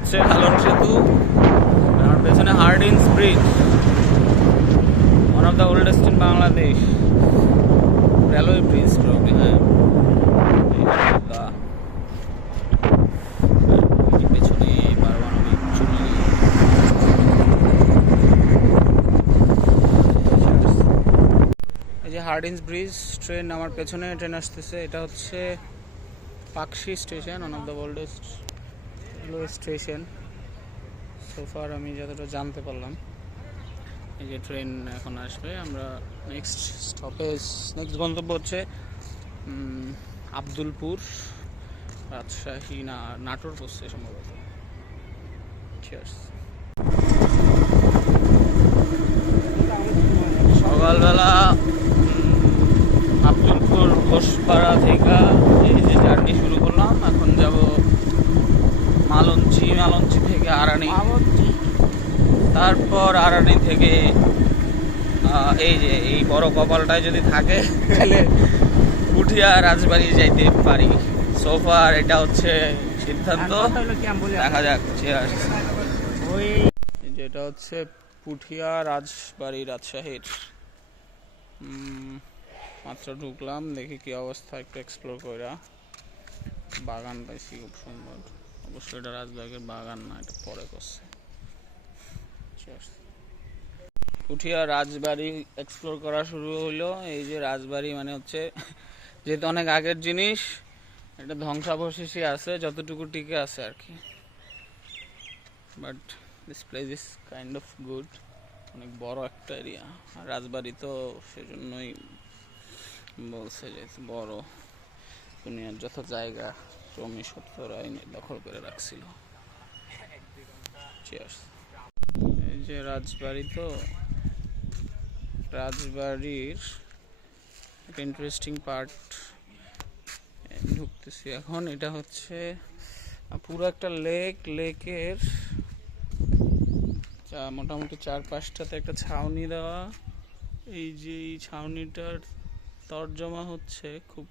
হচ্ছে হালন সেতু, আমার পেছনে Hardinge bridge, one of the oldest in Bangladesh railway bridge probably. হ্যাঁ, পেছনে পারমাণবিক চুল্লি। এই যে হার্ডিন্স ব্রিজ, ট্রেন আমার পেছনে ট্রেন আসতেছে। এটা হচ্ছে Pakshi station, one of the oldest railway station সোফার আমি যতটা জানতে পারলাম। এই যে ট্রেন এখন আসবে, আমরা নেক্সট স্টপেজ, নেক্সট গন্তব্য হচ্ছে আব্দুলপুর, রাজশাহী না নাটোর পড়ছে সম্ভবত। সকালবেলা আব্দুলপুর ঘোষপাড়া থেকে এই যে জার্নি শুরু করলাম। এখন যাব মালঞ্চি, মালঞ্চি থেকে আরানি, তারপর আরানি থেকে এই যে এই বড় কপালটায় যদি থাকে তাহলে পুঠিয়া রাজবাড়ি যাইতে পারি। সোফার এটা হচ্ছে সিদ্ধান্ত, দেখা যাক। যেটা হচ্ছে পুঠিয়া রাজবাড়ি, রাজশাহীর। মাত্র ঢুকলাম, দেখি কি অবস্থা, একটু এক্সপ্লোর করা। বাগান পাইছি খুব সুন্দর, অবশ্যই এটা রাজবাড়ির বাগান না, এটা পরে করছে। পুঠিয়া রাজবাড়ি এক্সপ্লোর করা শুরু হইলো। এই যে রাজবাড়ি মানে হচ্ছে যেহেতু অনেক আগের জিনিস, এটা ধ্বংসাবশেষই আছে যতটুকু টিকে আছে আর কি। But this place is kind of good, অনেক বড় একটা এরিয়া। আর রাজবাড়ি তো সেজন্যই বলছে যে বড়, দুনিয়ার যত জায়গা জমি সত্তরাই দখল করে রাখছিল। এই যে রাজবাড়ি, তো রাজবাড়ির একটা ইন্টারেস্টিং পার্ট ঢুকতেছি এখন। এটা হচ্ছে পুরো একটা লেকের মোটামুটি 4-5টাতে একটা ছাউনি দেওয়া। এই যে এই ছাউনিটার তর্জমা হচ্ছে খুব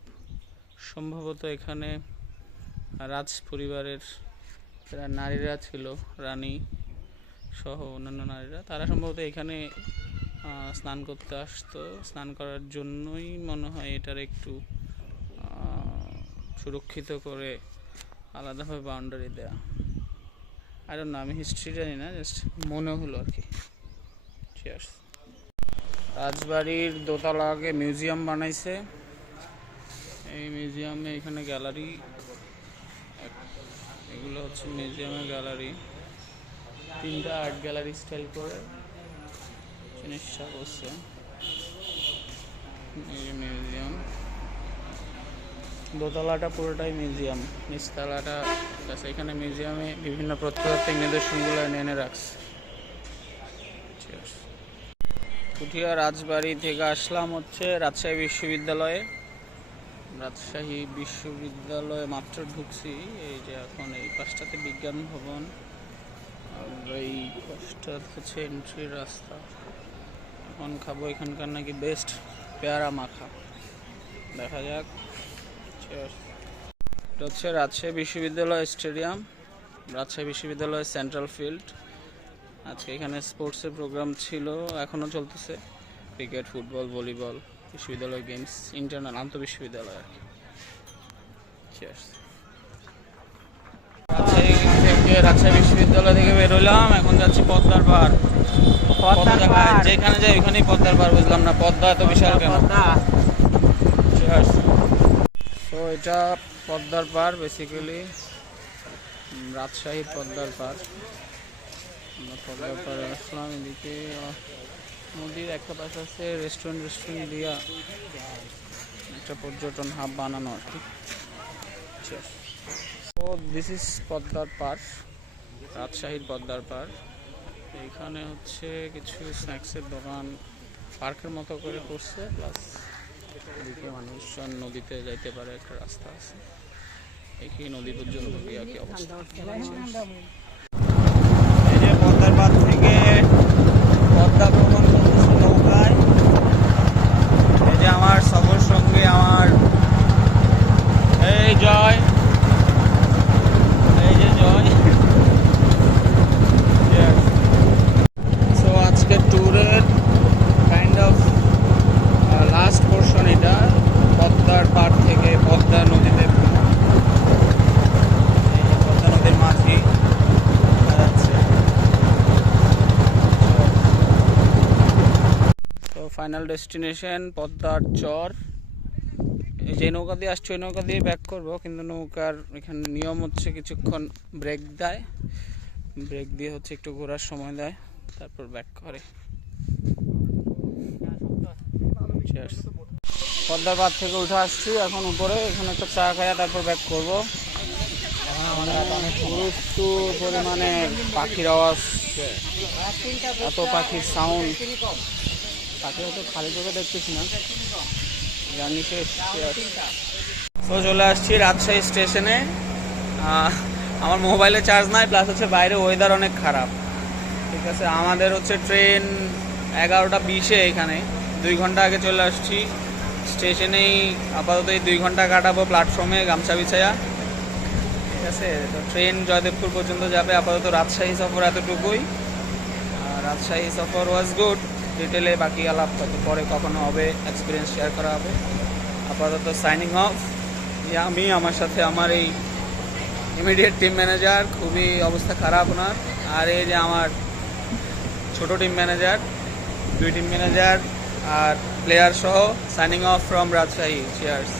সম্ভবত এখানে রাজ পরিবারের যারা নারীরা ছিল, রানী সহ অন্যান্য নারীরা, তারা সম্ভবত এখানে স্নান করতে আসতো। স্নান করার জন্যই মনে হয় এটার একটু সুরক্ষিত করে আলাদাভাবে বাউন্ডারি দেয়া। আর না, আমি হিস্ট্রি জানি না, জাস্ট মনে হলো আর কি। রাজবাড়ির দোতলা আগে মিউজিয়াম বানাইছে। এই মিউজিয়ামে এখানে গ্যালারি, এগুলো হচ্ছে মিউজিয়ামের গ্যালারি। 3টা আর্ট গ্যালারি স্টাইল করে জিনিসটা করছে। এই মিউজিয়াম, দোতলাটা পুরোটাই মিউজিয়াম, নিচতলাটা এখানে মিউজিয়ামে বিভিন্ন প্রত্নতাত্ত্বিক নিদর্শনগুলো এনে রাখছে। পুঠিয়া রাজবাড়ি থেকে আসলাম হচ্ছে রাজশাহী বিশ্ববিদ্যালয়ে। রাজশাহী বিশ্ববিদ্যালয়ে মাত্র ঢুকছি। এই যে এখন এই পাশটাতে বিজ্ঞান ভবন, আর এই পাশটা হচ্ছে এন্ট্রির রাস্তা। এখন খাবো এখানকার নাকি বেস্ট পেয়ারা মাখা, দেখা যাক। এটা হচ্ছে রাজশাহী বিশ্ববিদ্যালয় স্টেডিয়াম, রাজশাহী বিশ্ববিদ্যালয় সেন্ট্রাল ফিল্ড। আজকে এখানে স্পোর্টসের প্রোগ্রাম ছিল, এখনও চলতেছে। ক্রিকেট, ফুটবল, ভলিবল, বিশ্ববিদ্যালয় গেমস, ইন্টারনাল আন্তঃবিশ্ববিদ্যালয় আর কি। রাজশাহী বিশ্ববিদ্যালয় থেকে বেরোলাম, এখন যাচ্ছি পদ্মার পার। যেখানে যাই ওইখানেই পদ্মার পার, বুঝলাম না পদ্মা এত বিশাল কেন। তো এটা পদ্মার পার, বেসিক্যালি রাজশাহীর পদ্মার পার। আমরা পদ্মার পাড়ে আসলাম। এদিকে নদীর একটা পাশে আছে রেস্টুরেন্ট দিয়া একটা পর্যটন হাব বানানো আর কি। তো দিস ইজ পদ্মার পার, রাজশাহীর পদ্মার পার। এইখানে হচ্ছে কিছু স্ন্যাক্সের দোকান, পার্কের মতো করে করছে, প্লাস এদিকে মানুষজন নদীতে যাইতে পারে, একটা রাস্তা আছে। এই নদী পর্যন্ত গিয়া কি অবস্থা। এই যে পদ্মার পার থেকে পদ্মা ভ্রমণ করতেছে নৌকায়। এই যে আমার সফর সঙ্গে আমার এই জয়, এই যে জয়। ফাইনাল ডেস্টিনেশন পদ্মার চর। এই যে নৌকা দিয়ে আসছে ওই নৌকা দিয়ে ব্যাক করবো, কিন্তু নৌকার এখানে নিয়ম হচ্ছে কিছুক্ষণ ব্রেক দেয়, ব্রেক দিয়ে হচ্ছে একটু ঘোরার সময় দেয়, তারপর ব্যাক করে। পদ্মার পাড় থেকে উঠে আসছি এখন উপরে, এখানে একটা চা খাইয়া তারপর ব্যাক করবো। প্রচুর পরিমাণে পাখির আওয়াজ, এত পাখির সাউন্ড, পাখি হয়তো খালি চোখে দেখতেছি না, জার্নি শেষ। তো চলে আসছি রাজশাহী স্টেশনে। আমার মোবাইলে চার্জ নাই, প্লাস হচ্ছে বাইরে ওয়েদার অনেক খারাপ। ঠিক আছে, আমাদের হচ্ছে ট্রেন 11:20-এ, এখানে 2 ঘন্টা আগে চলে আসছি স্টেশনেই। আপাতত এই 2 ঘন্টা কাটাবো প্ল্যাটফর্মে গামছা বিছায়া। ঠিক আছে, তো ট্রেন জয়দেবপুর পর্যন্ত যাবে। আপাতত রাজশাহী সফর এতটুকুই। রাজশাহী সফর ওয়াজ গুড। ডিটেলে বাকি আলাপ হয়তো পরে কখনো হবে, এক্সপিরিয়েন্স শেয়ার করা হবে। আপাতত সাইনিং অফ। আমি, আমার সাথে আমার এই ইমিডিয়েট টিম ম্যানেজার, খুবই অবস্থা খারাপ ওনার, আর এই যে আমার ছোট টিম ম্যানেজার, 2 টিম ম্যানেজার আর প্লেয়ার সহ signing off from Rajshahi. Cheers.